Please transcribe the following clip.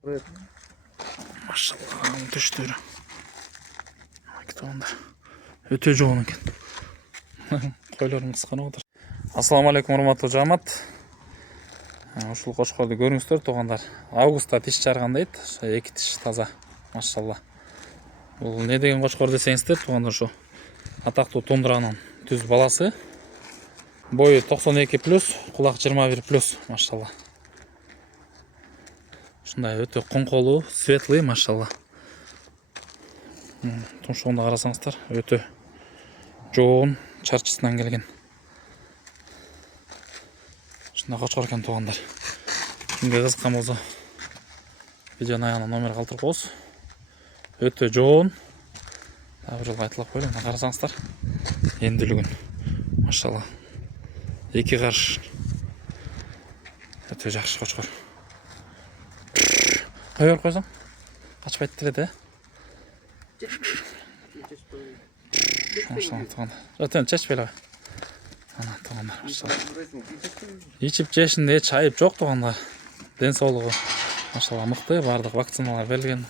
Машалла, түштөрү. Кетонда. Өтө жоон экен. Койлорун кыскан отур. Ассаламу алейкум, урматтуу жамаат. Ушул кошкорду көрүңүздөр, туугандар. Августта тиш жарган дейт. Эки тиш таза. Машалла. Бул не деген кошкор десеңиздер, туугандар, ушу атактуу тундуранын түз баласы. Бою 92+, кулак 21+, машалла. Ушундай өтө коңколуу, светлый, машалла. Тумшугунда карасаңыздар, өтө жоон, чарчысынан келген. Ушундай кошкор экен, туугандар. Кимге кызыккан болсо, видеонун аягына номер калтырып коебуз. Өтө жоон. Дагы бир жолу айтылып коелу, мына карасаңыздар. Эндилигин, машалла. Эки карыш. Өтө жакшы кошкор. Кой берип койсоң? Качпайт деле, машалла, туугандар. Өтөн чечпейле кой. Ана, туугандар, машалла. Ичип жешинде эч айып жок, туугандар. Ден соолугу, машалла, мыкты. Бардык вакциналар берилген,